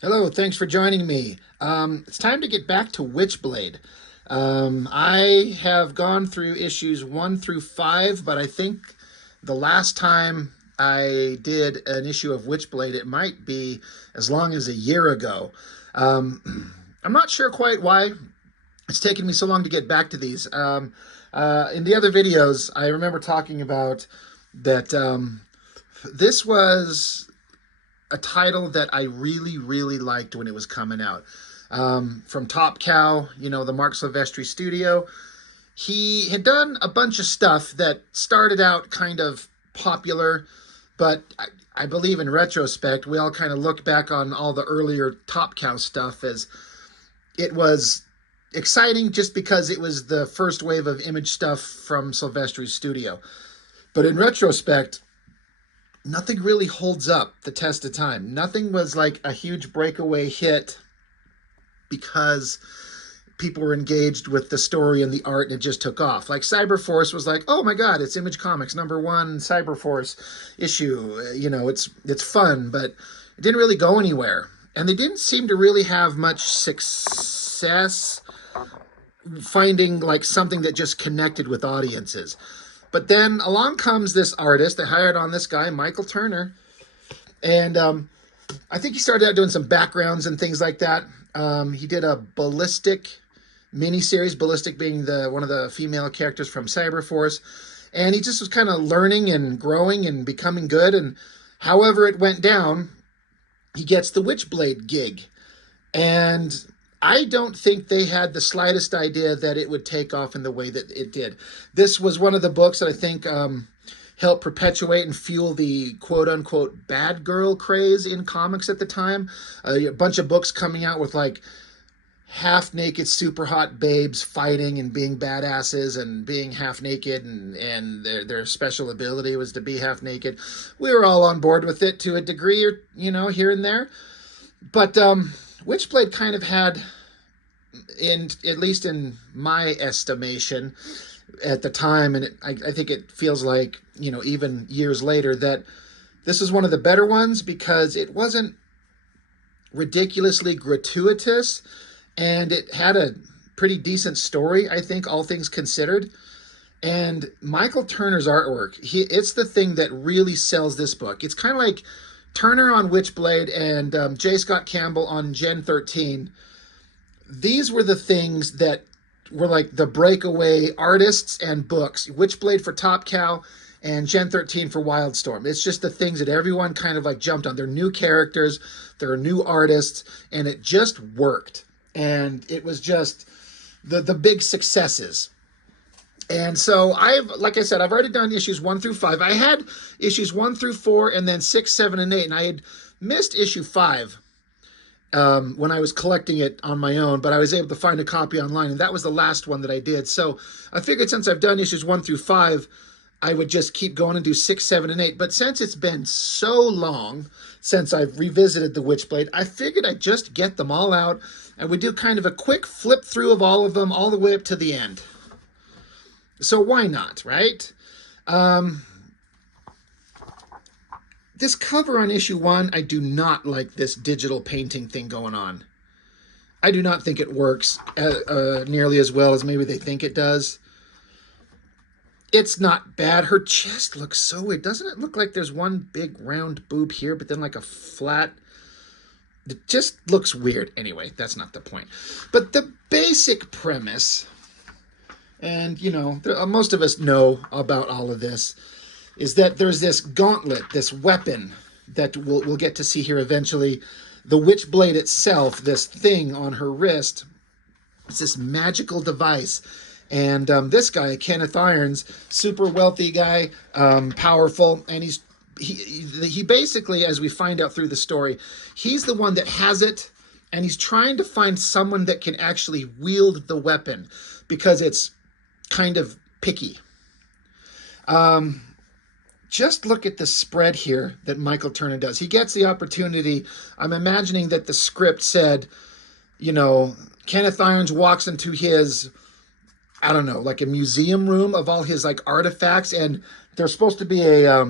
Hello, thanks for joining me. It's time to get back to Witchblade. I have gone through issues 1 through 5, but I think the last time I did an issue of Witchblade, it might be as long as a year ago. I'm not sure quite why it's taken me so long to get back to these. In the other videos, I remember talking about that this was a title that I really, really liked when it was coming out. From Top Cow, the Mark Silvestri studio. He had done a bunch of stuff that started out kind of popular, but I believe in retrospect, we all kind of look back on all the earlier Top Cow stuff as it was exciting just because it was the first wave of image stuff from Silvestri's studio. But in retrospect, nothing really holds up the test of time. Nothing was like a huge breakaway hit because people were engaged with the story and the art and it just took off. Like Cyberforce was like, oh my God, it's Image Comics #1 Cyberforce issue. It's fun, but it didn't really go anywhere. And they didn't seem to really have much success finding like something that just connected with audiences. But then along comes this artist. They hired on this guy, Michael Turner. And I think he started out doing some backgrounds and things like that. He did a Ballistic miniseries, Ballistic being one of the female characters from Cyberforce. And he just was kind of learning and growing and becoming good. And however it went down, he gets the Witchblade gig. And I don't think they had the slightest idea that it would take off in the way that it did. This was one of the books that I think helped perpetuate and fuel the quote-unquote bad girl craze in comics at the time. A bunch of books coming out with like half-naked, super hot babes fighting and being badasses and being half-naked, and their special ability was to be half-naked. We were all on board with it to a degree, or here and there. But Witchblade kind of had, at least in my estimation at the time, and I think it feels like, even years later, that this is one of the better ones because it wasn't ridiculously gratuitous and it had a pretty decent story, I think, all things considered. And Michael Turner's artwork, it's the thing that really sells this book. It's kind of like Turner on Witchblade and J. Scott Campbell on Gen 13. These were the things that were like the breakaway artists and books. Witchblade for Top Cow and Gen 13 for Wildstorm. It's just the things that everyone kind of like jumped on. They're new characters, they're new artists, and it just worked. And it was just the big successes. And so like I said, I've already done issues 1 through 5. I had issues 1 through 4 and then 6, 7, and 8. And I had missed issue 5 when I was collecting it on my own, but I was able to find a copy online. And that was the last one that I did. So I figured since I've done issues 1 through 5, I would just keep going and do 6, 7, and 8. But since it's been so long since I've revisited the Witchblade, I figured I'd just get them all out and we'd do kind of a quick flip through of all of them all the way up to the end. So why not, right? This cover on issue 1, I do not like this digital painting thing going on. I do not think it works nearly as well as maybe they think it does. It's not bad. Her chest looks so weird. Doesn't it look like there's one big round boob here, but then like a flat... It just looks weird. Anyway, that's not the point. But the basic premise... And, most of us know about all of this, is that there's this gauntlet, this weapon that we'll get to see here eventually. The Witchblade itself, this thing on her wrist, it's this magical device. And this guy, Kenneth Irons, super wealthy guy, powerful, and he basically, as we find out through the story, he's the one that has it, and he's trying to find someone that can actually wield the weapon, because it's kind of picky. Just look at the spread here that Michael Turner does. He gets the opportunity. I'm imagining that the script said, Kenneth Irons walks into his, I don't know, like a museum room of all his like artifacts, and there's supposed to be a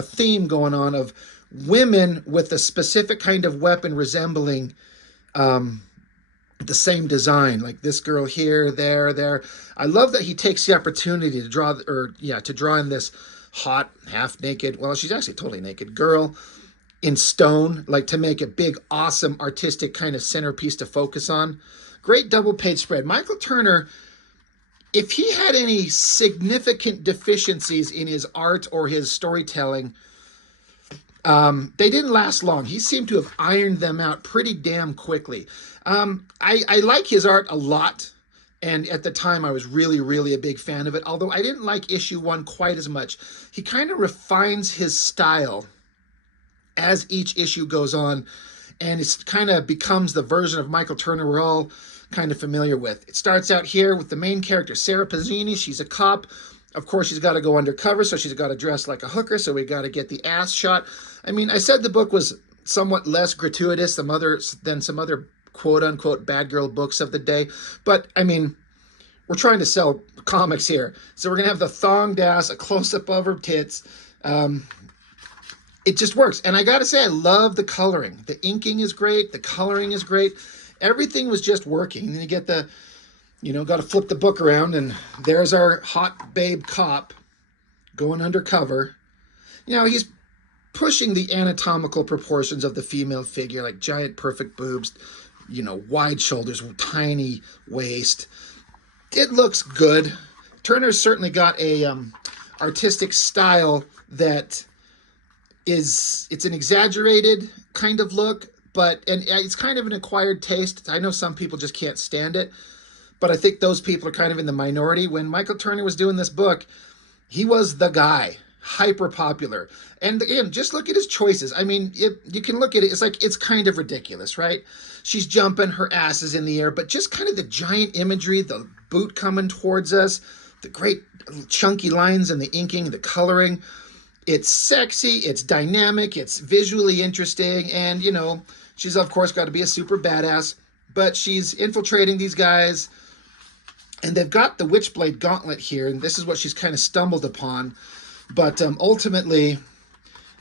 theme going on of women with a specific kind of weapon resembling the same design, like this girl here, there. I love that he takes the opportunity to draw, to draw in this hot, half naked, well, she's actually totally naked girl in stone, like to make a big, awesome, artistic kind of centerpiece to focus on. Great double page spread. Michael Turner, if he had any significant deficiencies in his art or his storytelling, they didn't last long. He seemed to have ironed them out pretty damn quickly. I like his art a lot. And at the time, I was really, really a big fan of it. Although I didn't like issue 1 quite as much. He kind of refines his style as each issue goes on. And it kind of becomes the version of Michael Turner we're all kind of familiar with. It starts out here with the main character, Sarah Pazzini. She's a cop. Of course, she's got to go undercover, so she's got to dress like a hooker, so we got to get the ass shot. I mean, I said the book was somewhat less gratuitous than some other quote-unquote bad girl books of the day. But, I mean, we're trying to sell comics here. So we're going to have the thonged ass, a close-up of her tits. It just works. And I got to say, I love the coloring. The inking is great. The coloring is great. Everything was just working. And then you get the, got to flip the book around, and there's our hot babe cop going undercover. He's pushing the anatomical proportions of the female figure, like giant perfect boobs, wide shoulders, tiny waist. It looks good. Turner's certainly got a artistic style that it's an exaggerated kind of look, and it's kind of an acquired taste. I know some people just can't stand it, but I think those people are kind of in the minority. When Michael Turner was doing this book, he was the guy. Hyper popular. And again, just look at his choices. I mean, you can look at it, it's kind of ridiculous, right? She's jumping, her ass is in the air, but just kind of the giant imagery, the boot coming towards us, the great chunky lines and the inking, the coloring. It's sexy, it's dynamic, it's visually interesting, and, she's of course got to be a super badass, but she's infiltrating these guys, and they've got the Witchblade gauntlet here, and this is what she's kind of stumbled upon. But ultimately,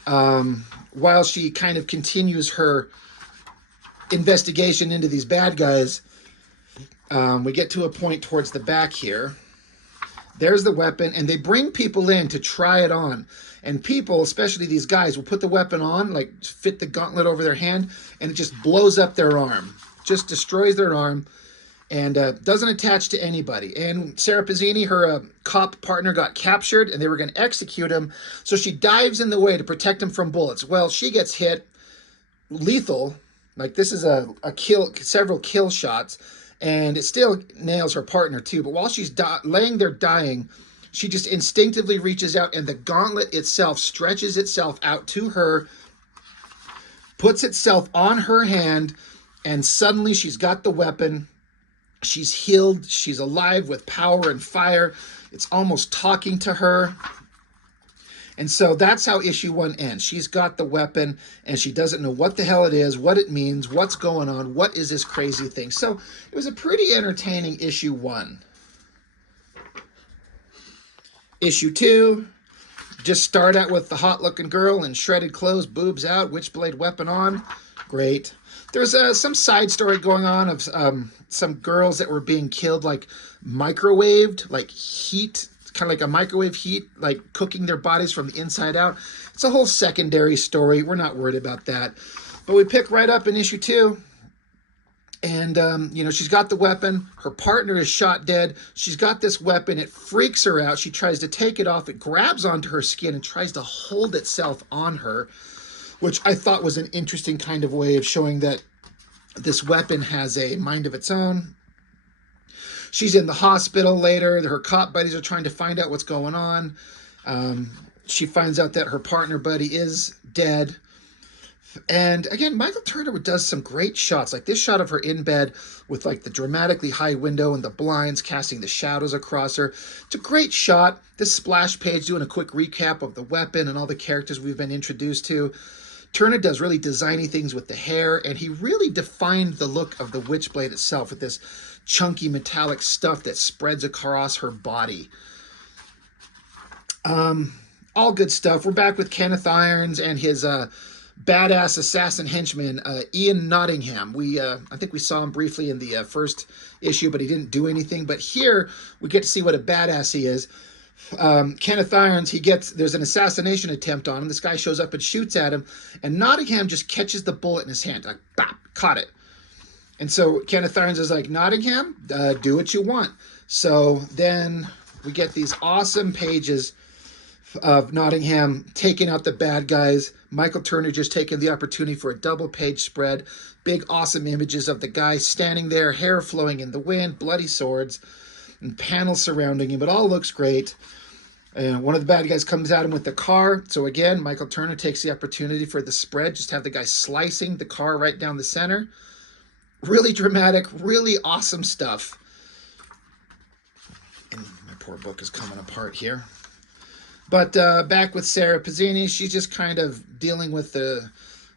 while she kind of continues her investigation into these bad guys, we get to a point towards the back here. There's the weapon, and they bring people in to try it on. And people, especially these guys, will put the weapon on, like fit the gauntlet over their hand, and it just blows up their arm. Just destroys their arm. And doesn't attach to anybody. And Sarah Pazzini, her cop partner, got captured, and they were going to execute him. So she dives in the way to protect him from bullets. Well, she gets hit lethal. Like, this is a kill, several kill shots, and it still nails her partner too. But while she's laying there dying, she just instinctively reaches out, and the gauntlet itself stretches itself out to her, puts itself on her hand, and suddenly she's got the weapon. She's healed. She's alive with power and fire. It's almost talking to her. And so that's how issue 1 ends. She's got the weapon, and she doesn't know what the hell it is, what it means, what's going on, what is this crazy thing. So it was a pretty entertaining issue 1. Issue 2, just start out with the hot-looking girl in shredded clothes, boobs out, Witchblade weapon on. Great. There's some side story going on of some girls that were being killed, like microwaved, like heat, kind of like a microwave heat, like cooking their bodies from the inside out. It's a whole secondary story. We're not worried about that. But we pick right up in issue 2. And, she's got the weapon. Her partner is shot dead. She's got this weapon. It freaks her out. She tries to take it off. It grabs onto her skin and tries to hold itself on her, which I thought was an interesting kind of way of showing that this weapon has a mind of its own. She's in the hospital later. Her cop buddies are trying to find out what's going on. She finds out that her partner buddy is dead. And again, Michael Turner does some great shots, like this shot of her in bed with like the dramatically high window and the blinds casting the shadows across her. It's a great shot. This splash page doing a quick recap of the weapon and all the characters we've been introduced to. Turner does really designy things with the hair, and he really defined the look of the Witchblade itself with this chunky metallic stuff that spreads across her body. All good stuff. We're back with Kenneth Irons and his badass assassin henchman, Ian Nottingham. I think we saw him briefly in the first issue, but he didn't do anything. But here we get to see what a badass he is. Kenneth Irons, there's an assassination attempt on him. This guy shows up and shoots at him, and Nottingham just catches the bullet in his hand, like, bop, caught it. And so Kenneth Irons is like, Nottingham, do what you want. So then we get these awesome pages of Nottingham taking out the bad guys. Michael Turner just taking the opportunity for a double page spread. Big awesome images of the guy standing there, hair flowing in the wind, bloody swords, and panels surrounding him. It all looks great. And one of the bad guys comes at him with the car. So again, Michael Turner takes the opportunity for the spread. Just have the guy slicing the car right down the center. Really dramatic, really awesome stuff. And my poor book is coming apart here. But back with Sarah Pazzini, she's just kind of dealing with the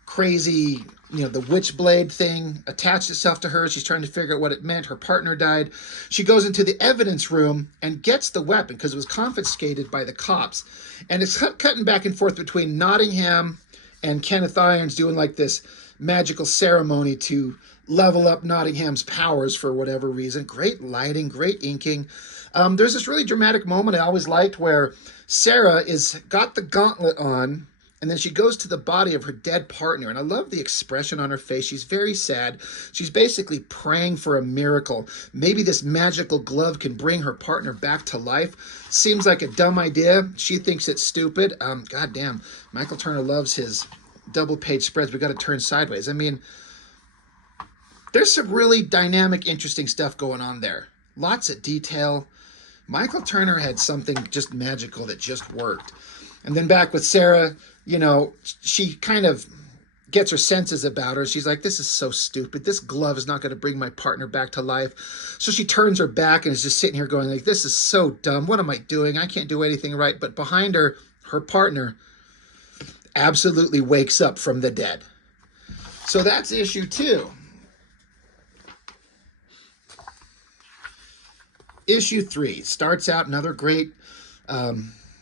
crazy, the Witchblade thing attached itself to her. She's trying to figure out what it meant. Her partner died. She goes into the evidence room and gets the weapon because it was confiscated by the cops. And it's cutting back and forth between Nottingham and Kenneth Irons doing like this magical ceremony to level up Nottingham's powers for whatever reason. Great lighting, great inking. There's this really dramatic moment I always liked where Sarah got the gauntlet on, and then she goes to the body of her dead partner. And I love the expression on her face. She's very sad. She's basically praying for a miracle. Maybe this magical glove can bring her partner back to life. Seems like a dumb idea. She thinks it's stupid. God damn, Michael Turner loves his double page spreads. We got to turn sideways. I mean, there's some really dynamic, interesting stuff going on there. Lots of detail. Michael Turner had something just magical that just worked. And then back with Sarah, she kind of gets her senses about her. She's like, this is so stupid. This glove is not going to bring my partner back to life. So she turns her back and is just sitting here going like, this is so dumb. What am I doing? I can't do anything right. But behind her, her partner absolutely wakes up from the dead. So that's issue 2. Issue 3 starts out another great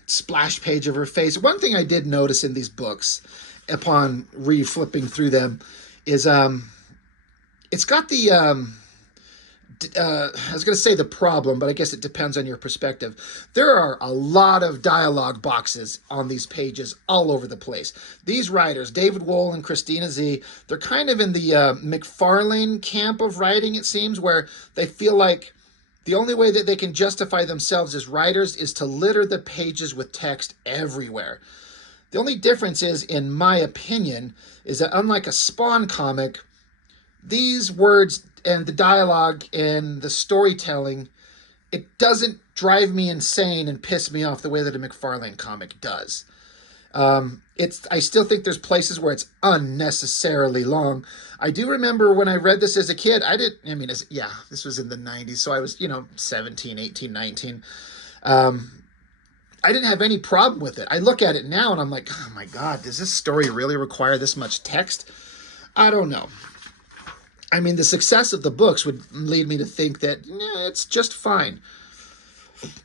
splash page of her face. One thing I did notice in these books upon re-flipping through them is it's got the, I was going to say the problem, but I guess it depends on your perspective. There are a lot of dialogue boxes on these pages all over the place. These writers, David Wohl and Christina Z, they're kind of in the McFarlane camp of writing, it seems, where they feel like the only way that they can justify themselves as writers is to litter the pages with text everywhere. The only difference is, in my opinion, is that unlike a Spawn comic, these words and the dialogue and the storytelling, it doesn't drive me insane and piss me off the way that a McFarlane comic does. I still think there's places where it's unnecessarily long. I do remember when I read this as a kid, this was in the 90s, so I was, 17, 18, 19. I didn't have any problem with it. I look at it now and I'm like, oh my God, does this story really require this much text? I don't know. I mean, the success of the books would lead me to think that it's just fine.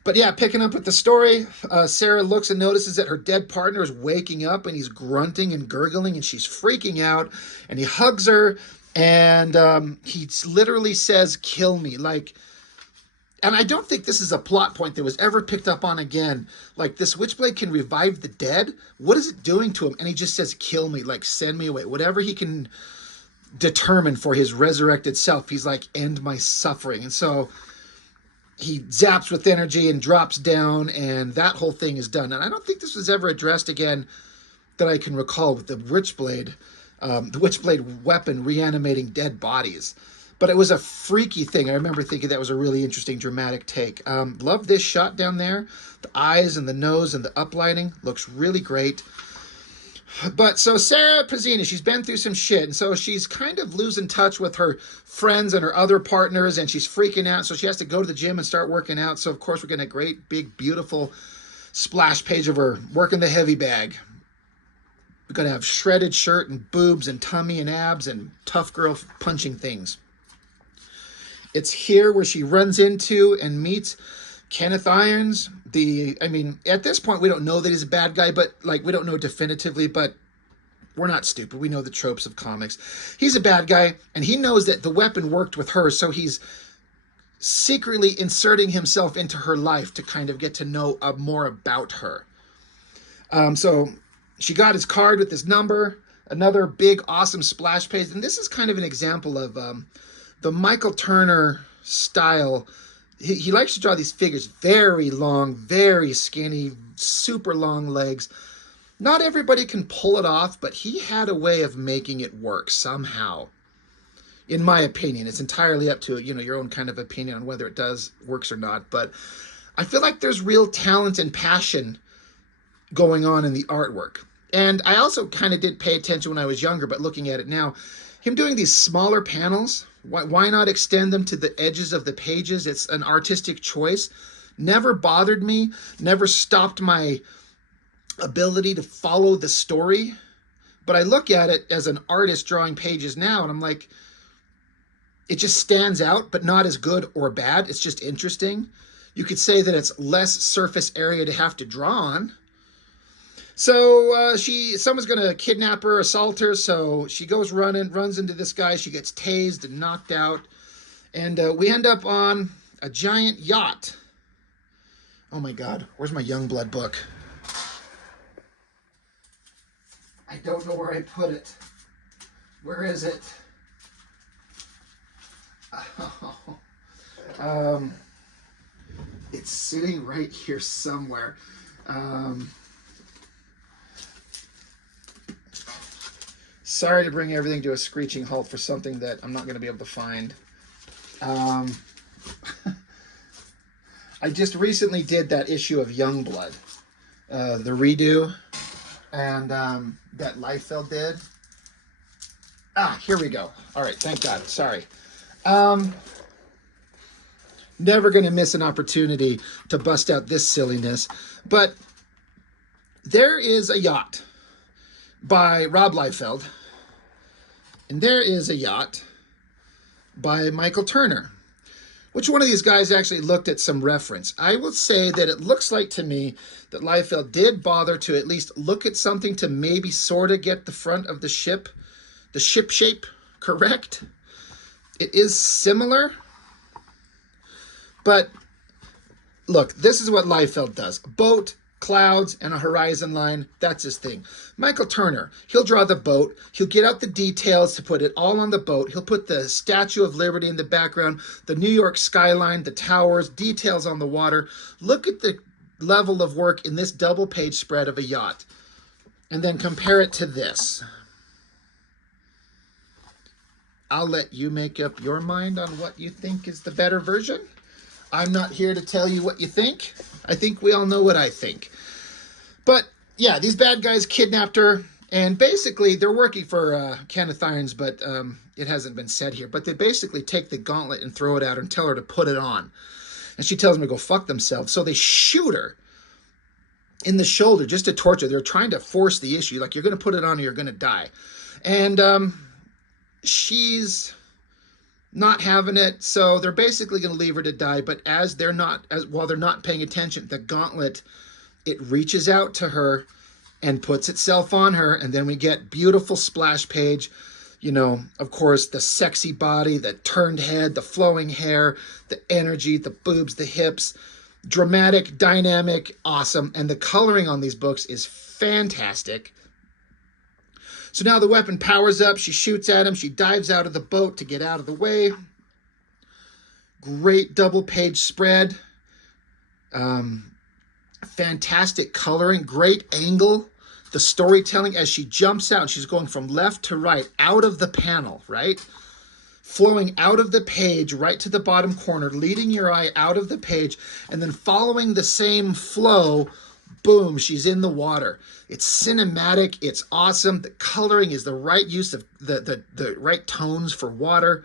But yeah, picking up with the story, Sarah looks and notices that her dead partner is waking up and he's grunting and gurgling and she's freaking out, and he hugs her and he literally says, kill me. And I don't think this is a plot point that was ever picked up on again. Like, this Witchblade can revive the dead? What is it doing to him? And he just says, kill me, send me away. Whatever he can determine for his resurrected self, he's like, end my suffering. And so he zaps with energy and drops down, and that whole thing is done. And I don't think this was ever addressed again that I can recall with the Witchblade weapon reanimating dead bodies. But it was a freaky thing. I remember thinking that was a really interesting, dramatic take. Love this shot down there. The eyes and the nose and the uplighting looks really great. But so Sarah Pazzini, she's been through some shit, and so she's kind of losing touch with her friends and her other partners, and she's freaking out, so she has to go to the gym and start working out. So, of course, we're getting a great, big, beautiful splash page of her working the heavy bag. We're going to have shredded shirt and boobs and tummy and abs and tough girl punching things. It's here where she runs into and meets Kenneth Irons. At this point, we don't know that he's a bad guy, but we don't know definitively, but we're not stupid. We know the tropes of comics. He's a bad guy, and he knows that the weapon worked with her, so he's secretly inserting himself into her life to kind of get to know more about her. So she got his card with his number, another big, awesome splash page. And this is kind of an example of the Michael Turner style. He likes to draw these figures very long, very skinny, super long legs. Not everybody can pull it off, but he had a way of making it work somehow. In my opinion, it's entirely up to, you know, your own kind of opinion on whether it works or not. But I feel like there's real talent and passion going on in the artwork. And I also kind of did pay attention when I was younger, but looking at it now, him doing these smaller panels, why not extend them to the edges of the pages? It's an artistic choice. Never bothered me, never stopped my ability to follow the story. But I look at it as an artist drawing pages now, and I'm like, it just stands out, but not as good or bad. It's just interesting. You could say that it's less surface area to have to draw on. So someone's going to kidnap her, assault her, so she goes runs into this guy. She gets tased and knocked out, and we end up on a giant yacht. Oh my God, where's my Youngblood book? I don't know where I put it. Where is it? Oh. It's sitting right here somewhere. Sorry to bring everything to a screeching halt for something that I'm not going to be able to find. I just recently did that issue of Youngblood, the redo, and that Liefeld did. Here we go. All right, thank God. Sorry. Never going to miss an opportunity to bust out this silliness. But there is a yacht by Rob Liefeld, and there is a yacht by Michael Turner. Which one of these guys actually looked at some reference? I will say that it looks like to me that Liefeld did bother to at least look at something to maybe sort of get the front of the ship shape correct. It is similar, but look, this is what Liefeld does. A boat, clouds, and a horizon line, that's his thing. Michael Turner, he'll draw the boat, he'll get out the details to put it all on the boat, he'll put the Statue of Liberty in the background, the New York skyline, the towers, details on the water. Look at the level of work in this double page spread of a yacht, and then compare it to this. I'll let you make up your mind on what you think is the better version. I'm not here to tell you what you think. I think we all know what I think. But yeah, these bad guys kidnapped her, and basically they're working for Kenneth Irons, but it hasn't been said here. But they basically take the gauntlet and throw it at her and tell her to put it on. And she tells them to go fuck themselves. So they shoot her in the shoulder just to torture. They're trying to force the issue. Like, you're going to put it on or you're going to die. And she's not having it, so they're basically going to leave her to die. But while they're not paying attention, the gauntlet, it reaches out to her and puts itself on her, and then we get beautiful splash page. You know, of course, the sexy body, the turned head, the flowing hair, the energy, the boobs, the hips, dramatic, dynamic, awesome, and the coloring on these books is fantastic. So now the weapon powers up, she shoots at him, she dives out of the boat to get out of the way. Great double page spread. Fantastic coloring, great angle. The storytelling as she jumps out, she's going from left to right, out of the panel, right? Flowing out of the page, right to the bottom corner, leading your eye out of the page, and then following the same flow, boom, she's in the water. It's cinematic, it's awesome. The coloring is the right use of the right tones for water.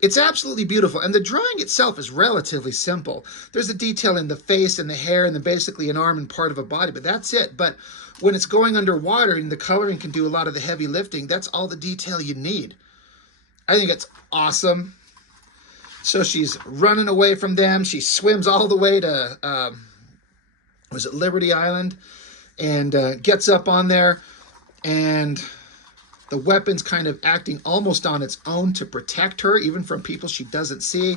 It's absolutely beautiful, and the drawing itself is relatively simple. There's a detail in the face and the hair and then basically an arm and part of a body, but that's it. But when it's going underwater and the coloring can do a lot of the heavy lifting, that's all the detail you need. I think it's awesome. So she's running away from them. She swims all the way to, was it Liberty Island? And gets up on there, and The weapon's kind of acting almost on its own to protect her, even from people she doesn't see.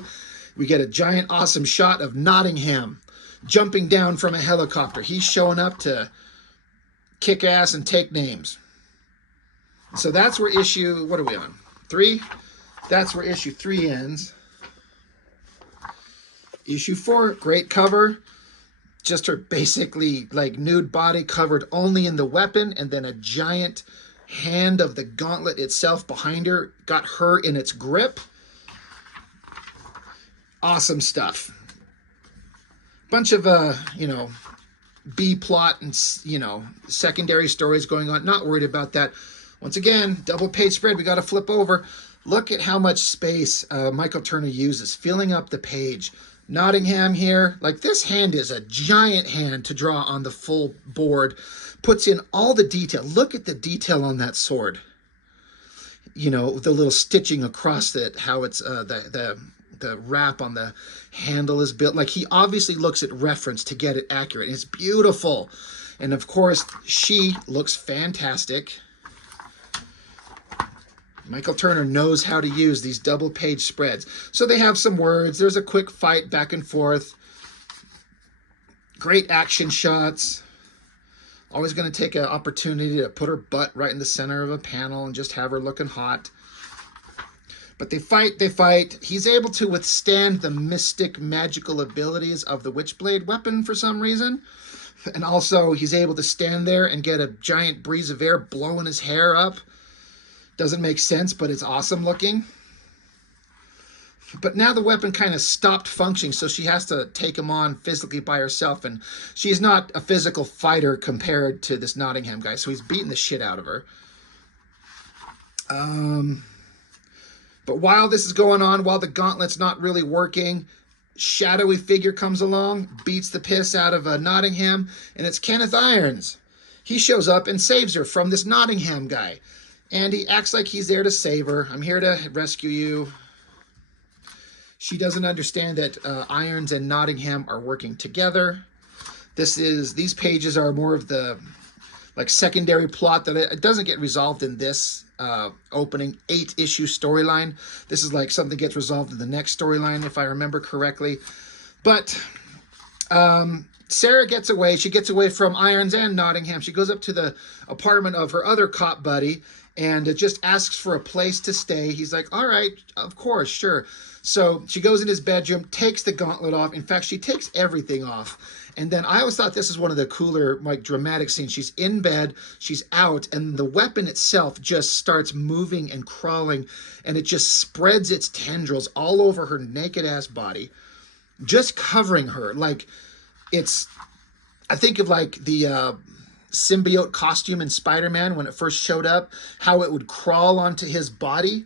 We get a giant, awesome shot of Nottingham jumping down from a helicopter. He's showing up to kick ass and take names. So that's where issue, what are we on? 3? That's where issue 3 ends. Issue 4, great cover. Just her basically like nude body covered only in the weapon, and then a giant hand of the gauntlet itself behind her got her in its grip. Awesome stuff. Bunch of B plot and secondary stories going on. Not worried about that. Once again, double page spread. We got to flip over. Look at how much space Michael Turner uses filling up the page. Nottingham here. Like, this hand is a giant hand to draw on the full board. Puts in all the detail. Look at the detail on that sword. The little stitching across it. How it's the wrap on the handle is built. Like, he obviously looks at reference to get it accurate. It's beautiful. And of course, she looks fantastic. Michael Turner knows how to use these double page spreads. So they have some words. There's a quick fight back and forth. Great action shots. Always going to take an opportunity to put her butt right in the center of a panel and just have her looking hot. But they fight. He's able to withstand the mystic, magical abilities of the Witchblade weapon for some reason. And also, he's able to stand there and get a giant breeze of air blowing his hair up. Doesn't make sense, but it's awesome looking. But now the weapon kind of stopped functioning, so she has to take him on physically by herself. And she's not a physical fighter compared to this Nottingham guy, so he's beating the shit out of her. But while this is going on, while the gauntlet's not really working, shadowy figure comes along, beats the piss out of Nottingham, and it's Kenneth Irons. He shows up and saves her from this Nottingham guy. And he acts like he's there to save her. I'm here to rescue you. She doesn't understand that Irons and Nottingham are working together. These pages are more of the secondary plot that it doesn't get resolved in this opening 8-issue storyline. This is like something gets resolved in the next storyline, if I remember correctly. But Sarah gets away. She gets away from Irons and Nottingham. She goes up to the apartment of her other cop buddy and just asks for a place to stay. He's like, all right, of course, sure. So she goes in his bedroom, takes the gauntlet off. In fact, she takes everything off. And then I always thought this is one of the cooler, dramatic scenes. She's in bed, she's out, and the weapon itself just starts moving and crawling, and it just spreads its tendrils all over her naked-ass body, just covering her. I think of the symbiote costume in Spider-Man when it first showed up, how it would crawl onto his body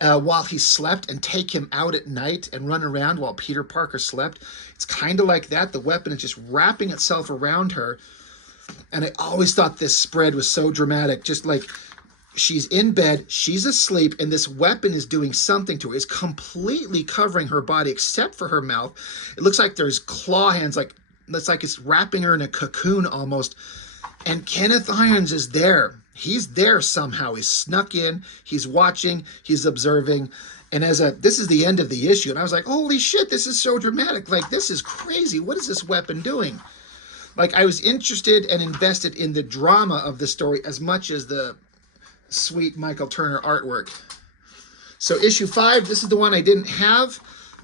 while he slept and take him out at night and run around while Peter Parker slept. It's kind of like that. The weapon is just wrapping itself around her. And I always thought this spread was so dramatic. Just like she's in bed, she's asleep, and this weapon is doing something to her. It's completely covering her body except for her mouth. It looks like there's claw hands, it's like it's wrapping her in a cocoon almost. And Kenneth Irons is there. He's there somehow. He's snuck in. He's watching. He's observing. And this is the end of the issue. And I was like, holy shit, this is so dramatic. This is crazy. What is this weapon doing? I was interested and invested in the drama of the story as much as the sweet Michael Turner artwork. So issue 5, this is the one I didn't have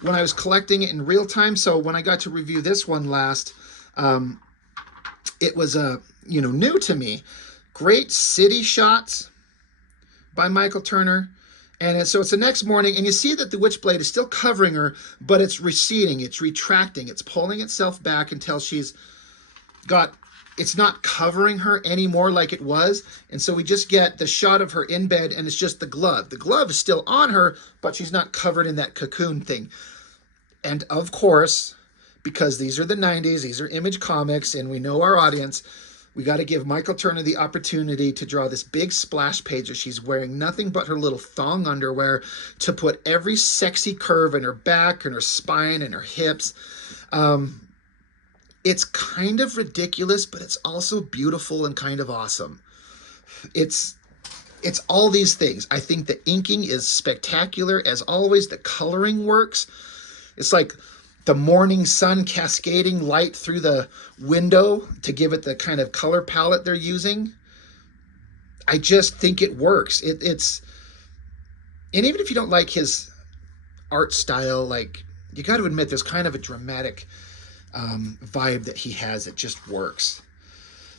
when I was collecting it in real time. So when I got to review this one last, it was new to me. Great city shots by Michael Turner. And so it's the next morning, and you see that the Witchblade is still covering her, but it's receding, it's retracting, it's pulling itself back until it's not covering her anymore like it was. And so we just get the shot of her in bed, and it's just the glove. The glove is still on her, but she's not covered in that cocoon thing. And of course, because these are the 90s, these are Image Comics, and we know our audience, we got to give Michael Turner the opportunity to draw this big splash page where she's wearing nothing but her little thong underwear to put every sexy curve in her back and her spine and her hips. It's kind of ridiculous, but it's also beautiful and kind of awesome. It's it's all these things. I think the inking is spectacular as always. The coloring works. It's like the morning sun cascading light through the window to give it the kind of color palette they're using. I just think it works. It's, and even if you don't like his art style, like, you got to admit there's kind of a dramatic vibe that he has that just works.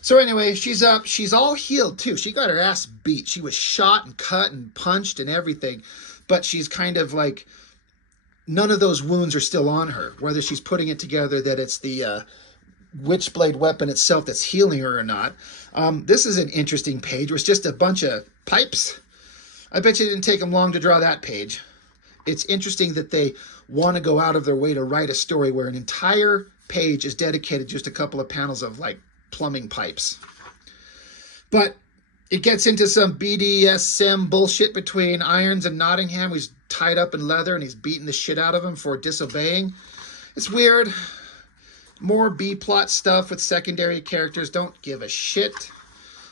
So anyway, she's up. She's all healed too. She got her ass beat. She was shot and cut and punched and everything, but she's kind of like, none of those wounds are still on her. Whether she's putting it together that it's the Witchblade weapon itself that's healing her or not. This is an interesting page. It was just a bunch of pipes. I bet you it didn't take them long to draw that page. It's interesting that they want to go out of their way to write a story where an entire page is dedicated to just a couple of panels of like plumbing pipes. But it gets into some BDSM bullshit between Irons and Nottingham. He's tied up in leather and he's beating the shit out of him for disobeying. It's weird. More B-plot stuff with secondary characters. Don't give a shit.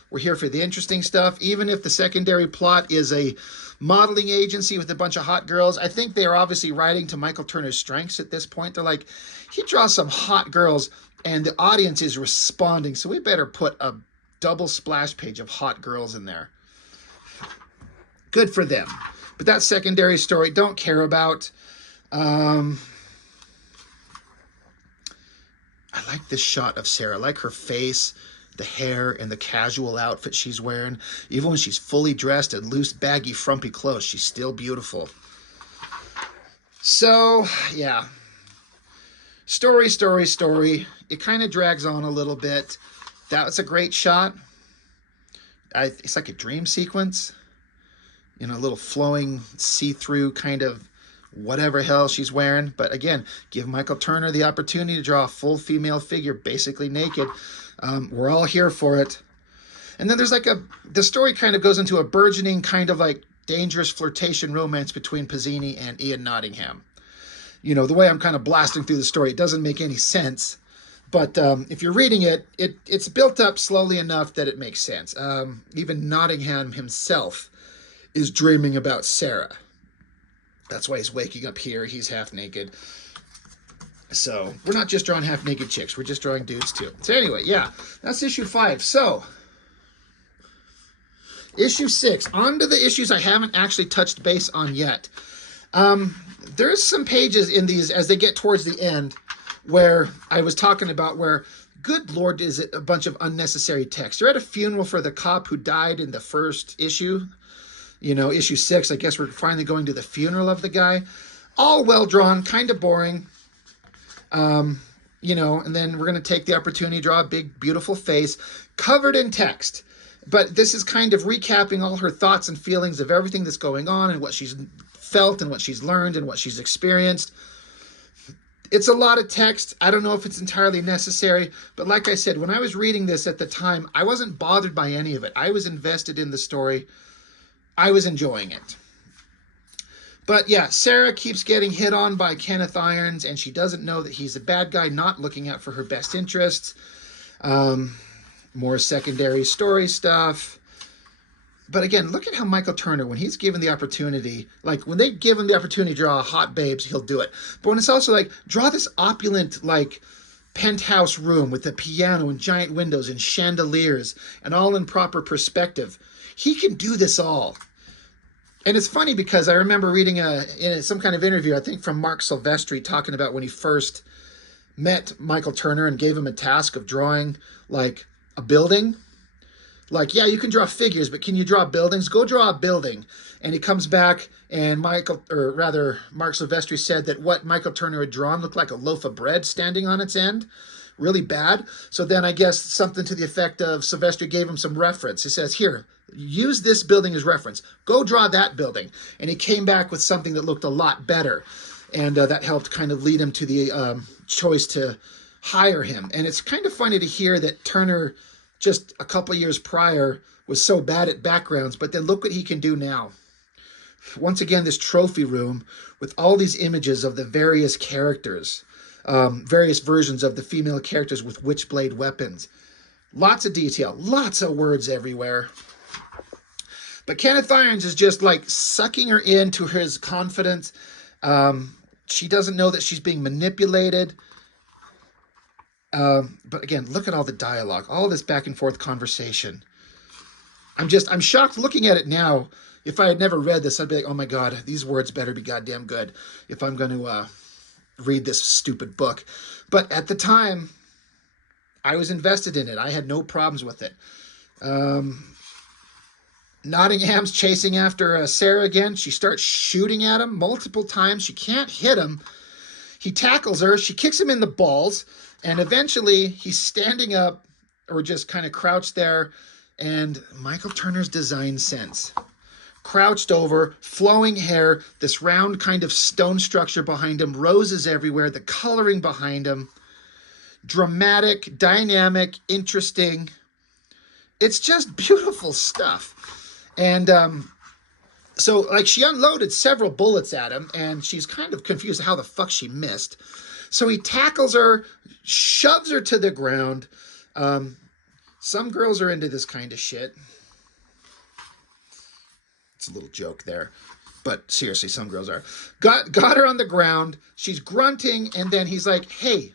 We're here for the interesting stuff. Even if the secondary plot is a modeling agency with a bunch of hot girls, I think they are obviously writing to Michael Turner's strengths at this point. They're like, he draws some hot girls and the audience is responding, so we better put a double splash page of hot girls in there. Good for them. But that secondary story, don't care about. I like this shot of Sarah. I like her face, the hair, and the casual outfit she's wearing. Even when she's fully dressed in loose, baggy, frumpy clothes, she's still beautiful. So, yeah. Story. It kind of drags on a little bit. That was a great shot. It's like a dream sequence. You know, a little flowing, see-through kind of whatever hell she's wearing. But again, give Michael Turner the opportunity to draw a full female figure, basically naked. We're all here for it. And then there's like the story kind of goes into a burgeoning kind of like dangerous flirtation romance between Pizzini and Ian Nottingham. You know, the way I'm kind of blasting through the story, it doesn't make any sense. But if you're reading it, it's built up slowly enough that it makes sense. Even Nottingham himself is dreaming about Sarah. That's why he's waking up here. He's half naked. So we're not just drawing half naked chicks. We're just drawing dudes too. So anyway, yeah, that's issue 5. So issue 6. On to the issues I haven't actually touched base on yet. There's some pages in these as they get towards the end where I was talking about where, good Lord, is it a bunch of unnecessary text. You're at a funeral for the cop who died in the first issue. You know, issue 6, I guess we're finally going to the funeral of the guy. All well drawn, kind of boring. You know, and then we're going to take the opportunity to draw a big, beautiful face covered in text. But this is kind of recapping all her thoughts and feelings of everything that's going on and what she's felt and what she's learned and what she's experienced. It's a lot of text. I don't know if it's entirely necessary, but like I said, when I was reading this at the time, I wasn't bothered by any of it. I was invested in the story. I was enjoying it. But yeah, Sarah keeps getting hit on by Kenneth Irons, and she doesn't know that he's a bad guy, not looking out for her best interests. More secondary story stuff. But again, look at how Michael Turner, when he's given the opportunity, like when they give him the opportunity to draw hot babes, he'll do it. But when it's also like, draw this opulent, like, penthouse room with a piano and giant windows and chandeliers and all in proper perspective, he can do this all. And it's funny because I remember reading in some kind of interview, I think from Mark Silvestri, talking about when he first met Michael Turner and gave him a task of drawing like a building. Like, yeah, you can draw figures, but can you draw buildings? Go draw a building. And he comes back, and Mark Silvestri said that what Michael Turner had drawn looked like a loaf of bread standing on its end. Really bad. So then I guess something to the effect of Silvestri gave him some reference. He says, here, use this building as reference. Go draw that building. And he came back with something that looked a lot better. And that helped kind of lead him to the choice to hire him. And it's kind of funny to hear that Turner, just a couple years prior, was so bad at backgrounds, but then look what he can do now. Once again, this trophy room with all these images of the various characters, various versions of the female characters with Witchblade weapons. Lots of detail, lots of words everywhere. But Kenneth Irons is just like sucking her into his confidence. She doesn't know that she's being manipulated. But again, look at all the dialogue, all this back and forth conversation. I'm shocked looking at it now. If I had never read this, I'd be like, oh my God, these words better be goddamn good if I'm going to read this stupid book. But at the time, I was invested in it. I had no problems with it. Nottingham's chasing after Sarah again. She starts shooting at him multiple times. She can't hit him. He tackles her. She kicks him in the balls. And eventually, he's standing up or just kind of crouched there. And Michael Turner's design sense. Crouched over, flowing hair, this round kind of stone structure behind him, roses everywhere, the coloring behind him. Dramatic, dynamic, interesting. It's just beautiful stuff. And so, like, she unloaded several bullets at him, and she's kind of confused how the fuck she missed. So he tackles her, shoves her to the ground. Some girls are into this kind of shit. It's a little joke there. But seriously, some girls are. Got her on the ground. She's grunting, and then he's like, hey,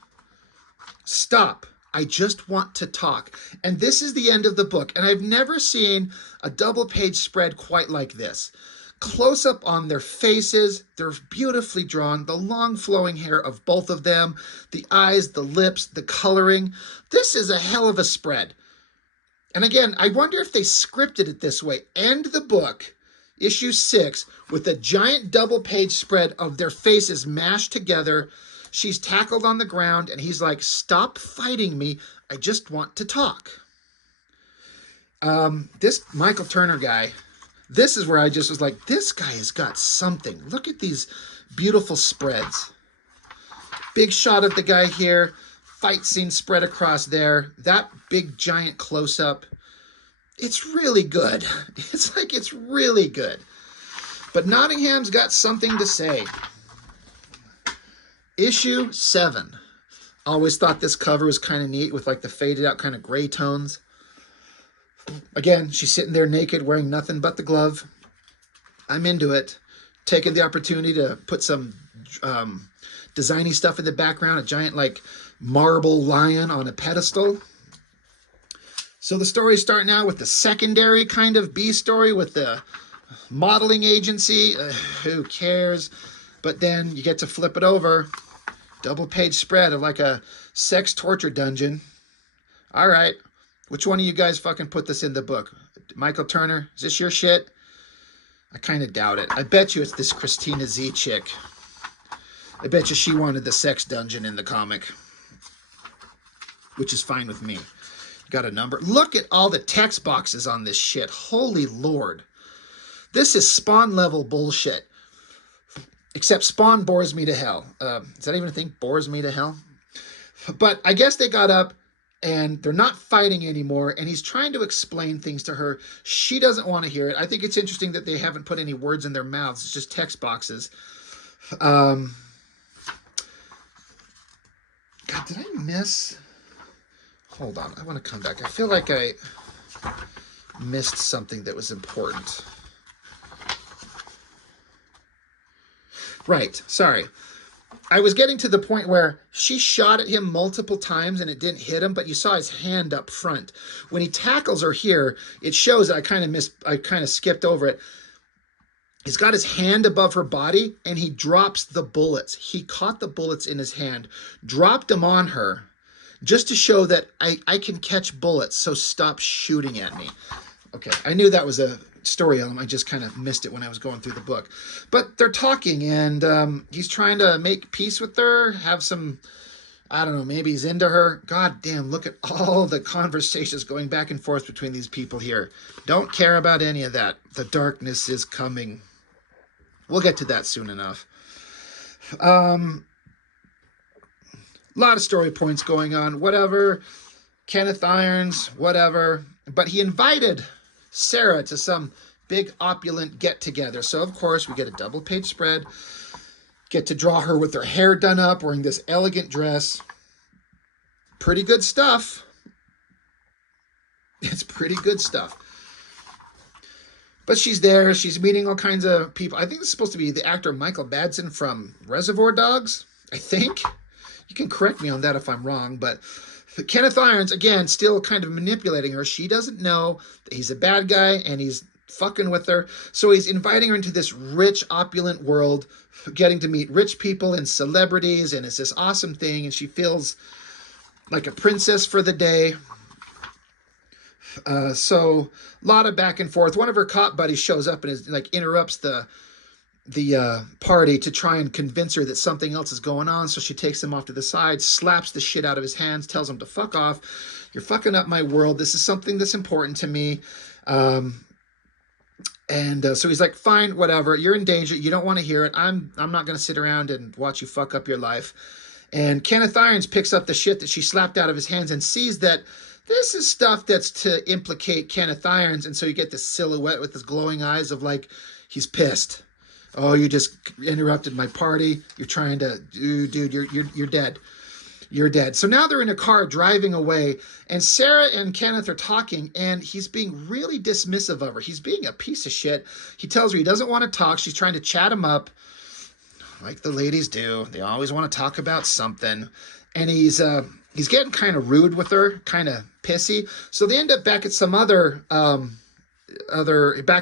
stop. I just want to talk. And this is the end of the book. And I've never seen a double-page spread quite like this. Close up on their faces. They're beautifully drawn. The long flowing hair of both of them. The eyes, the lips, the coloring. This is a hell of a spread. And again, I wonder if they scripted it this way. End the book, issue 6, with a giant double-page spread of their faces mashed together. She's tackled on the ground, and he's like, stop fighting me. I just want to talk. This Michael Turner guy, this is where I just was like, this guy has got something. Look at these beautiful spreads. Big shot of the guy here. Fight scene spread across there. That big giant close-up. It's really good. It's really good. But Nottingham's got something to say. Issue 7. Always thought this cover was kind of neat with like the faded out kind of gray tones. Again, she's sitting there naked wearing nothing but the glove. I'm into it. Taking the opportunity to put some designy stuff in the background. A giant like marble lion on a pedestal. So the story's starting out with the secondary kind of B story with the modeling agency. Who cares? But then you get to flip it over. Double-page spread of like a sex torture dungeon. All right. Which one of you guys fucking put this in the book? Michael Turner, is this your shit? I kind of doubt it. I bet you it's this Christina Z chick. I bet you she wanted the sex dungeon in the comic. Which is fine with me. Got a number. Look at all the text boxes on this shit. Holy Lord. This is Spawn level bullshit. Except Spawn bores me to hell. Is that even a thing? Bores me to hell? But I guess they got up and they're not fighting anymore. And he's trying to explain things to her. She doesn't want to hear it. I think it's interesting that they haven't put any words in their mouths. It's just text boxes. God, did I miss? Hold on. I want to come back. I feel like I missed something that was important. Right. Sorry. I was getting to the point where she shot at him multiple times and it didn't hit him, but you saw his hand up front. When he tackles her here, it shows that I kind of skipped over it. He's got his hand above her body and he drops the bullets. He caught the bullets in his hand, dropped them on her just to show that I can catch bullets, so stop shooting at me. Okay, I knew that was a story element. I just kind of missed it when I was going through the book. But they're talking, and he's trying to make peace with her, have some, I don't know, maybe he's into her. God damn, look at all the conversations going back and forth between these people here. Don't care about any of that. The darkness is coming. We'll get to that soon enough. Lot of story points going on, whatever. Kenneth Irons, whatever. But he invited Sarah to some big opulent get-together. So, of course, we get a double-page spread. Get to draw her with her hair done up, wearing this elegant dress. Pretty good stuff. It's pretty good stuff. But she's there. She's meeting all kinds of people. I think it's supposed to be the actor Michael Madsen from Reservoir Dogs, I think. You can correct me on that if I'm wrong, but Kenneth Irons, again, still kind of manipulating her. She doesn't know that he's a bad guy and he's fucking with her. So he's inviting her into this rich, opulent world, getting to meet rich people and celebrities, and it's this awesome thing, and she feels like a princess for the day. So a lot of back and forth. One of her cop buddies shows up and is like interrupts the party to try and convince her that something else is going on. So she takes him off to the side, slaps the shit out of his hands, tells him to fuck off. You're fucking up my world. This is something that's important to me. So he's like, fine, whatever. You're in danger. You don't want to hear it. I'm not going to sit around and watch you fuck up your life. And Kenneth Irons picks up the shit that she slapped out of his hands and sees that this is stuff that's to implicate Kenneth Irons. And so you get this silhouette with his glowing eyes of like, he's pissed. Oh, you just interrupted my party. You're trying to, dude, you're dead. You're dead. So now they're in a car driving away, and Sarah and Kenneth are talking, and he's being really dismissive of her. He's being a piece of shit. He tells her he doesn't want to talk. She's trying to chat him up, like the ladies do. They always want to talk about something. And he's getting kind of rude with her, kind of pissy. So they end up back at some back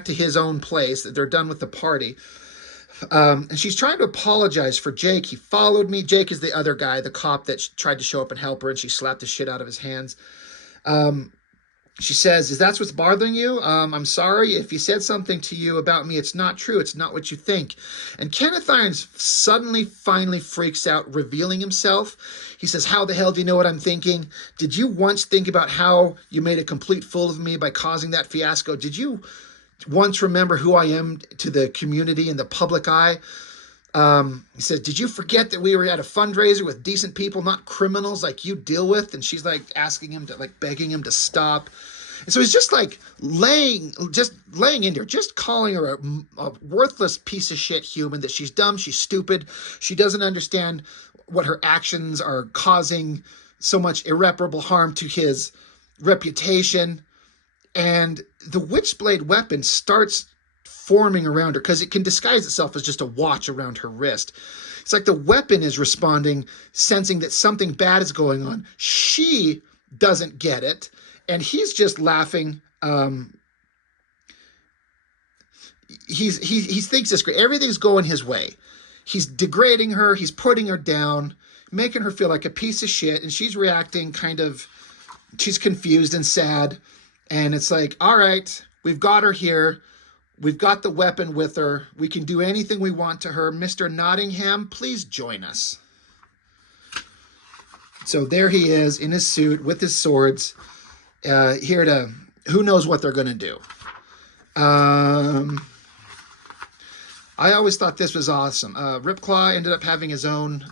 to his own place. They're done with the party. And she's trying to apologize for Jake. He followed me. Jake is the other guy, the cop that tried to show up and help her, and she slapped the shit out of his hands. She says, is that what's bothering you? I'm sorry. If he said something to you about me, it's not true. It's not what you think. And Kenneth Irons finally freaks out, revealing himself. He says, how the hell do you know what I'm thinking? Did you once think about how you made a complete fool of me by causing that fiasco? Did you once remember who I am to the community and the public eye? He says, did you forget that we were at a fundraiser with decent people, not criminals like you deal with? And she's like asking him to, like, begging him to stop. And so he's just like laying into her, just calling her a worthless piece of shit human, that she's dumb, she's stupid, she doesn't understand what her actions are causing so much irreparable harm to his reputation. And the Witchblade weapon starts forming around her because it can disguise itself as just a watch around her wrist. It's like the weapon is responding, sensing that something bad is going on. She doesn't get it, and he's just laughing. He thinks it's great. Everything's going his way. He's degrading her. He's putting her down, making her feel like a piece of shit, and she's reacting she's confused and sad. And it's like, all right, we've got her here. We've got the weapon with her. We can do anything we want to her. Mr. Nottingham, please join us. So there he is in his suit with his swords, here to, who knows what they're going to do. I always thought this was awesome. Ripclaw ended up having his own,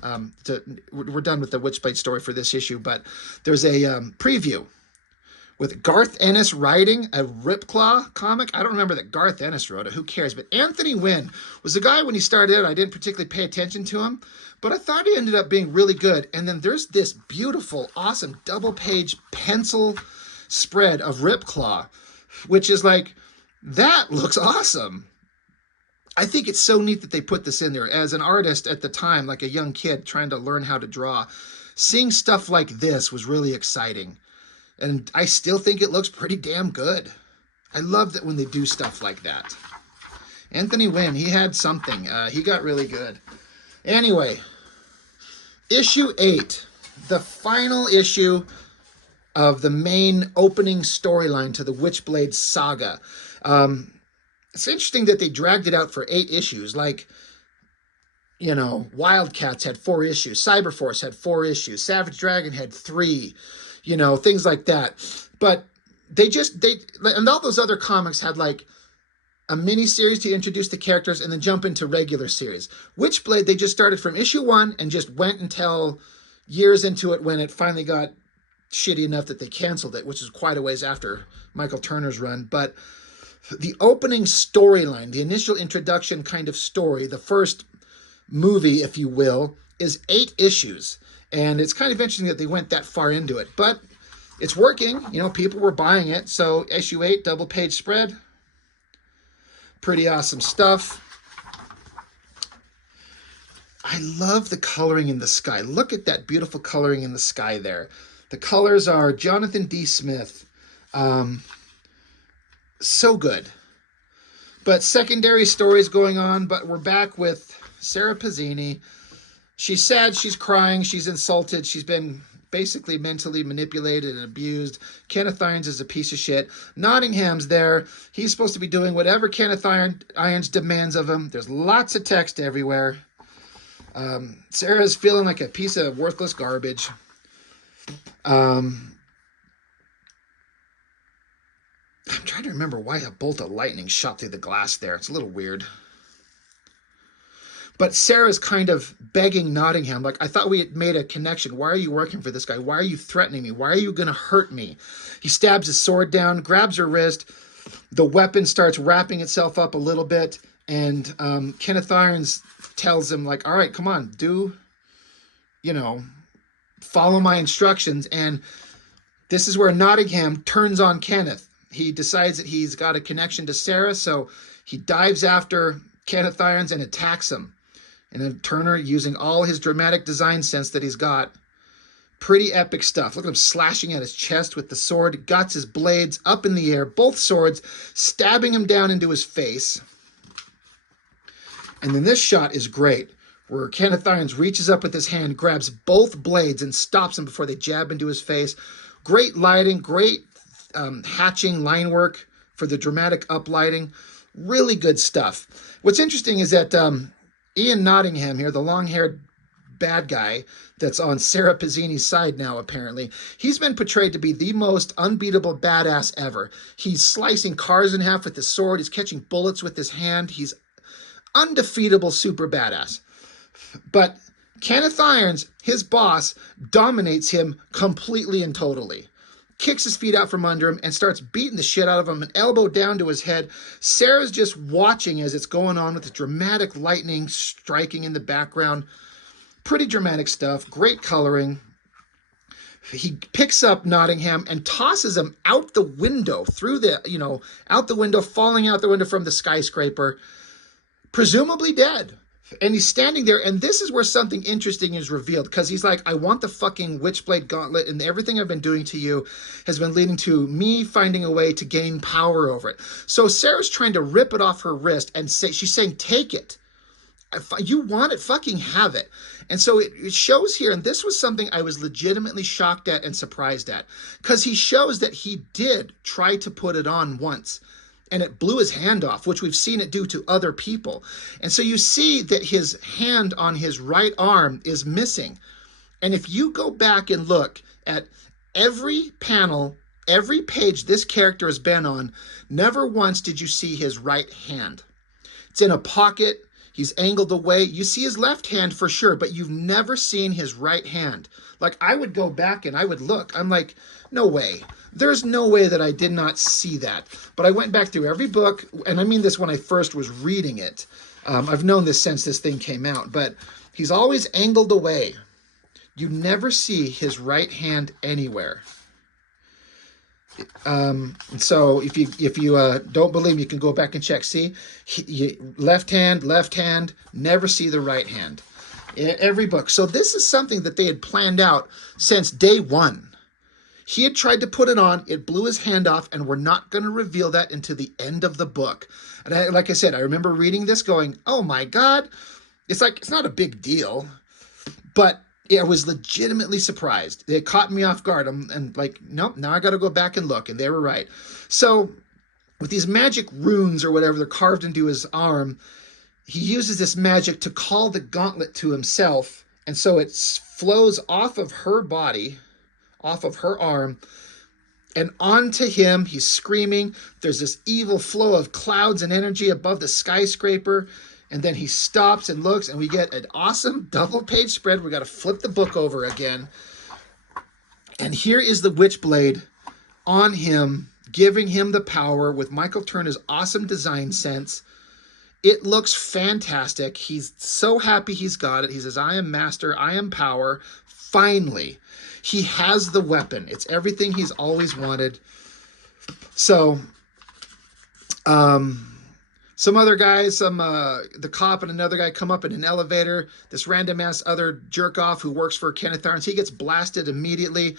we're done with the Witchblade story for this issue, but there's a preview with Garth Ennis writing a Ripclaw comic. I don't remember that Garth Ennis wrote it. Who cares? But Anthony Wynn was the guy when he started out. I didn't particularly pay attention to him, but I thought he ended up being really good. And then there's this beautiful, awesome double-page pencil spread of Ripclaw, which is like, that looks awesome. I think it's so neat that they put this in there. As an artist at the time, like a young kid trying to learn how to draw, seeing stuff like this was really exciting. And I still think it looks pretty damn good. I love that when they do stuff like that. Anthony Wynn, he had something. He got really good. Anyway, issue 8, the final issue of the main opening storyline to the Witchblade saga. It's interesting that they dragged it out for 8 issues. Like, you know, Wildcats had 4 issues. Cyberforce had 4 issues. Savage Dragon had 3. You know, things like that. But and all those other comics had like a mini series to introduce the characters and then jump into regular series. Witchblade, they just started from issue 1 and just went until years into it when it finally got shitty enough that they canceled it, which is quite a ways after Michael Turner's run. But the opening storyline, the initial introduction kind of story, the first movie, if you will, is 8 issues. And it's kind of interesting that they went that far into it. But it's working. You know, people were buying it. So issue 8, double-page spread. Pretty awesome stuff. I love the coloring in the sky. Look at that beautiful coloring in the sky there. The colors are Jonathan D. Smith. So good. But secondary stories going on, but we're back with Sarah Pazzini. She's sad, she's crying, she's insulted, she's been basically mentally manipulated and abused. Kenneth Irons is a piece of shit. Nottingham's there. He's supposed to be doing whatever Kenneth Irons demands of him. There's lots of text everywhere. Sarah's feeling like a piece of worthless garbage. I'm trying to remember why a bolt of lightning shot through the glass there. It's a little weird. But Sarah's kind of begging Nottingham, like, I thought we had made a connection. Why are you working for this guy? Why are you threatening me? Why are you going to hurt me? He stabs his sword down, grabs her wrist. The weapon starts wrapping itself up a little bit. And Kenneth Irons tells him, like, all right, come on, follow my instructions. And this is where Nottingham turns on Kenneth. He decides that he's got a connection to Sarah, so he dives after Kenneth Irons and attacks him. And then Turner, using all his dramatic design sense that he's got, pretty epic stuff. Look at him slashing at his chest with the sword, guts his blades up in the air, both swords stabbing him down into his face. And then this shot is great, where Kenneth Irons reaches up with his hand, grabs both blades, and stops them before they jab into his face. Great lighting, great hatching line work for the dramatic uplighting. Really good stuff. What's interesting is that Ian Nottingham here, the long-haired bad guy that's on Sarah Pazzini's side now, apparently, he's been portrayed to be the most unbeatable badass ever. He's slicing cars in half with his sword. He's catching bullets with his hand. He's undefeatable, super badass. But Kenneth Irons, his boss, dominates him completely and totally. Kicks his feet out from under him and starts beating the shit out of him, an elbow down to his head. Sarah's just watching as it's going on with the dramatic lightning striking in the background. Pretty dramatic stuff. Great coloring. He picks up Nottingham and tosses him out the window, out the window, falling out the window from the skyscraper, presumably dead. And he's standing there, and this is where something interesting is revealed, because he's like, I want the fucking Witchblade gauntlet, and everything I've been doing to you has been leading to me finding a way to gain power over it. So Sarah's trying to rip it off her wrist, and she's saying, take it. You want it, fucking have it. And so it shows here, and this was something I was legitimately shocked at and surprised at, because he shows that he did try to put it on once, and it blew his hand off, which we've seen it do to other people. And so you see that his hand on his right arm is missing. And if you go back and look at every panel, every page this character has been on, never once did you see his right hand. It's in a pocket. He's angled away. You see his left hand for sure, but you've never seen his right hand. Like, I would go back and I would look. I'm like, no way. There's no way that I did not see that. But I went back through every book, and I mean this when I first was reading it. I've known this since this thing came out, but he's always angled away. You never see his right hand anywhere. So if you don't believe me, you can go back and check. See, left hand, never see the right hand. Every book. So this is something that they had planned out since day one. He had tried to put it on, it blew his hand off, and we're not going to reveal that until the end of the book. And like I said, I remember reading this going, oh my God, it's like, it's not a big deal, but I was legitimately surprised. It caught me off guard. And like, nope, now I got to go back and look. And they were right. So with these magic runes or whatever, they're carved into his arm, he uses this magic to call the gauntlet to himself. And so it flows off of her body, off of her arm, and onto him. He's screaming. There's this evil flow of clouds and energy above the skyscraper. And then he stops and looks, and we get an awesome double-page spread. We got to flip the book over again. And here is the Witchblade on him, giving him the power with Michael Turner's awesome design sense. It looks fantastic. He's so happy he's got it. He says, I am master. I am power. Finally. He has the weapon. It's everything he's always wanted. So, Some other guys, the cop and another guy come up in an elevator. This random ass other jerk off who works for Kenneth Irons, he gets blasted immediately.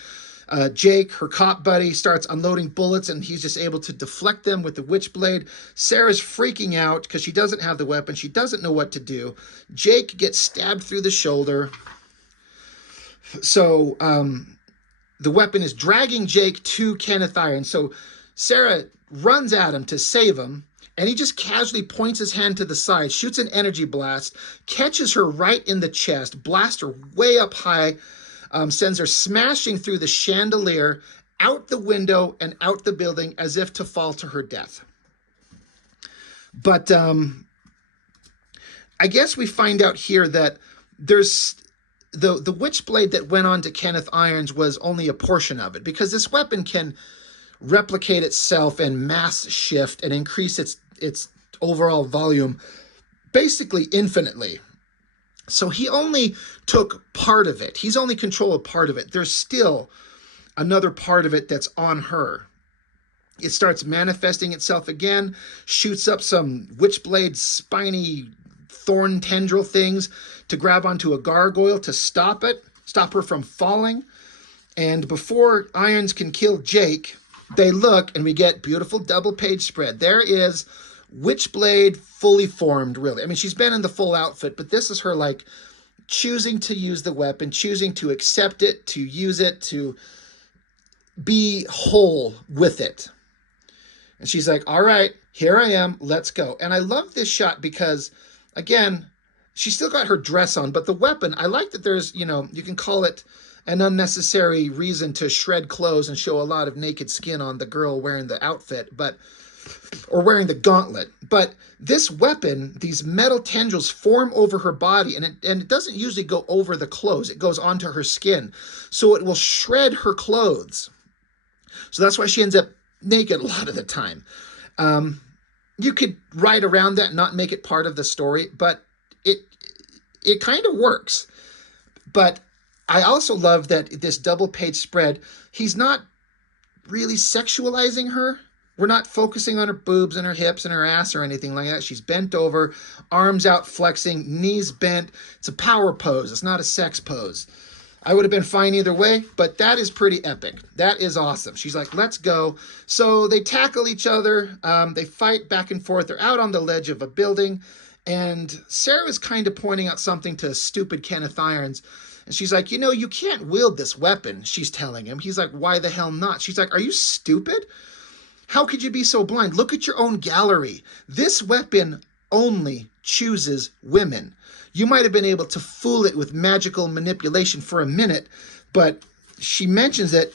Jake, her cop buddy, starts unloading bullets, and he's just able to deflect them with the Witchblade. Sarah's freaking out because she doesn't have the weapon. She doesn't know what to do. Jake gets stabbed through the shoulder. So the weapon is dragging Jake to Kenneth Irons. So Sarah runs at him to save him, and he just casually points his hand to the side, shoots an energy blast, catches her right in the chest, blasts her way up high, sends her smashing through the chandelier, out the window, and out the building as if to fall to her death. But I guess we find out here that there's the Witchblade that went on to Kenneth Irons was only a portion of it, because this weapon can replicate itself and mass shift and increase its overall volume basically infinitely. So he only took part of it. He's only control of part of it. There's still another part of it that's on her. It starts manifesting itself again, shoots up some Witchblade spiny thorn tendril things to grab onto a gargoyle to stop her from falling. And before Irons can kill Jake, they look and we get beautiful double page spread. There is Witchblade fully formed, really. I mean, she's been in the full outfit, but this is her like choosing to use the weapon, choosing to accept it, to use it, to be whole with it. And she's like, all right, here I am, let's go. And I love this shot because, again, she's still got her dress on, but the weapon, I like that there's, you can call it an unnecessary reason to shred clothes and show a lot of naked skin on the girl wearing the outfit, or wearing the gauntlet. But this weapon, these metal tendrils form over her body, and it doesn't usually go over the clothes. It goes onto her skin. So it will shred her clothes. So that's why she ends up naked a lot of the time. You could ride around that and not make it part of the story, but it kind of works. But I also love that this double page spread, he's not really sexualizing her. We're not focusing on her boobs and her hips and her ass or anything like that. She's bent over, arms out flexing, knees bent. It's a power pose. It's not a sex pose. I would have been fine either way, but that is pretty epic. That is awesome. She's like, let's go. So they tackle each other. They fight back and forth. They're out on the ledge of a building. And Sarah is kind of pointing out something to stupid Kenneth Irons. And she's like, you can't wield this weapon, she's telling him. He's like, why the hell not? She's like, are you stupid? How could you be so blind? Look at your own gallery. This weapon only chooses women. You might have been able to fool it with magical manipulation for a minute, but she mentions that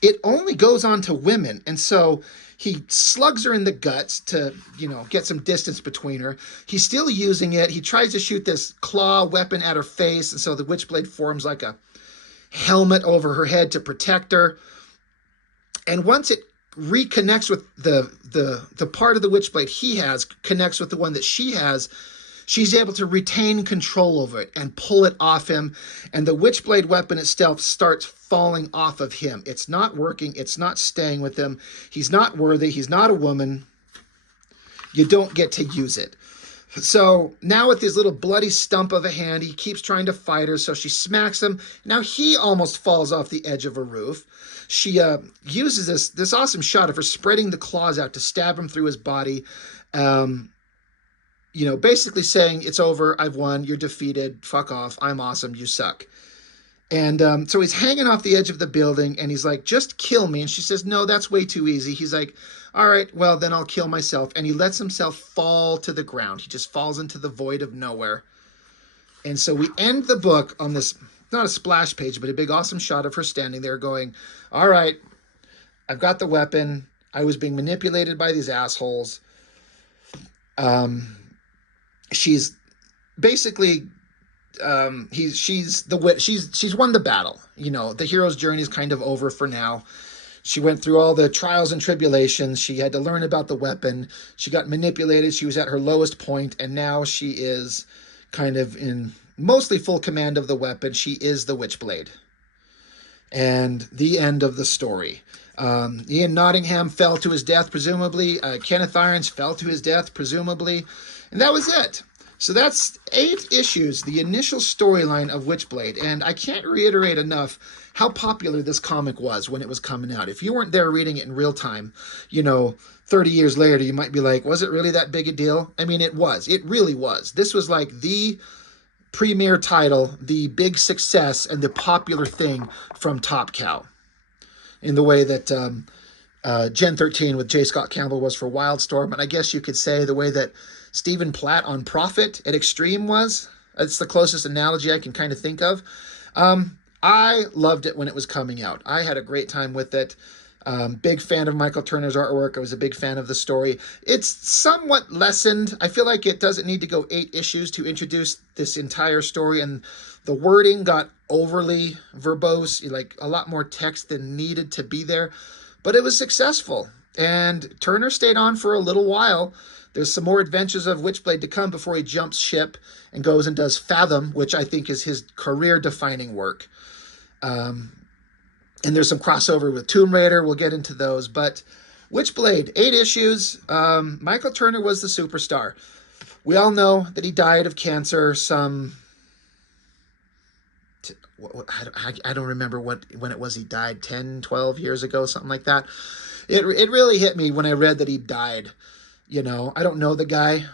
it only goes on to women. And so he slugs her in the guts to, get some distance between her. He's still using it. He tries to shoot this claw weapon at her face, and so the Witchblade forms like a helmet over her head to protect her. And once it reconnects with the part of the Witchblade he has, connects with the one that she has, she's able to retain control over it and pull it off him. And the Witchblade weapon itself starts falling off of him. It's not working. It's not staying with him. He's not worthy. He's not a woman. You don't get to use it. So now with his little bloody stump of a hand, he keeps trying to fight her. So she smacks him. Now he almost falls off the edge of a roof. She uses this awesome shot of her spreading the claws out to stab him through his body. Basically saying, it's over, I've won, you're defeated, fuck off, I'm awesome, you suck. And so he's hanging off the edge of the building, and he's like, just kill me. And she says, no, that's way too easy. He's like, all right, well, then I'll kill myself. And he lets himself fall to the ground. He just falls into the void of nowhere. And so we end the book on this, not a splash page, but a big awesome shot of her standing there going, all right, I've got the weapon. I was being manipulated by these assholes. She's basically she's won the battle. The hero's journey is kind of over for now. She went through all the trials and tribulations. She had to learn about the weapon. She got manipulated. She was at her lowest point, and now she is kind of in mostly full command of the weapon. She is the Witchblade. And the end of the story. Ian Nottingham fell to his death, presumably. Kenneth Irons fell to his death, presumably. And that was it. So that's 8 issues, the initial storyline of Witchblade. And I can't reiterate enough how popular this comic was when it was coming out. If you weren't there reading it in real time, 30 years later, you might be like, was it really that big a deal? I mean, it was. It really was. This was like the premier title, the big success, and the popular thing from Top Cow, in the way that Gen 13 with J. Scott Campbell was for Wildstorm, and I guess you could say the way that Stephen Platt on Prophet at Extreme was. It's the closest analogy I can kind of think of. I loved it when it was coming out. I had a great time with it. Big fan of Michael Turner's artwork. I was a big fan of the story. It's somewhat lessened. I feel like it doesn't need to go 8 issues to introduce this entire story, and the wording got overly verbose, like a lot more text than needed to be there, but it was successful, and Turner stayed on for a little while. There's some more adventures of Witchblade to come before he jumps ship and goes and does Fathom, which I think is his career-defining work. And there's some crossover with Tomb Raider. We'll get into those. But Witchblade, 8 issues. Michael Turner was the superstar. We all know that he died of cancer I don't remember when it was he died, 10, 12 years ago, something like that. It really hit me when I read that he died. I don't know the guy.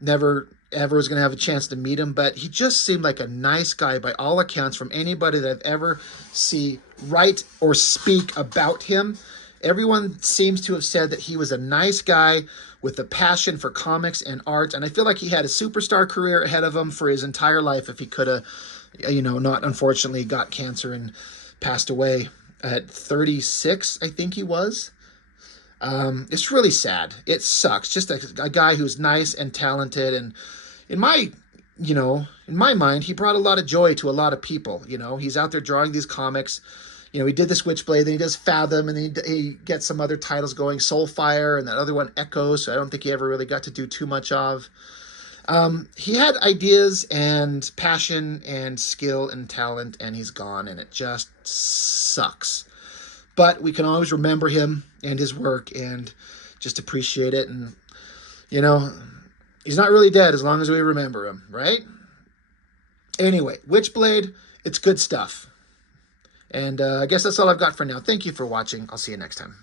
Never ever was going to have a chance to meet him, but he just seemed like a nice guy by all accounts from anybody that I've ever seen write or speak about him. Everyone seems to have said that he was a nice guy with a passion for comics and art, and I feel like he had a superstar career ahead of him for his entire life if he could have, not unfortunately got cancer and passed away at 36, I think he was. It's really sad. It sucks. Just a guy who's nice and talented, and in my mind, he brought a lot of joy to a lot of people. He's out there drawing these comics. He did this Witchblade, then he does Fathom, and then he gets some other titles going, Soulfire, and that other one, Echo, so I don't think he ever really got to do too much of. He had ideas and passion and skill and talent, and he's gone, and it just sucks. But we can always remember him and his work and just appreciate it. And, he's not really dead as long as we remember him, right? Anyway, Witchblade, it's good stuff. And I guess that's all I've got for now. Thank you for watching. I'll see you next time.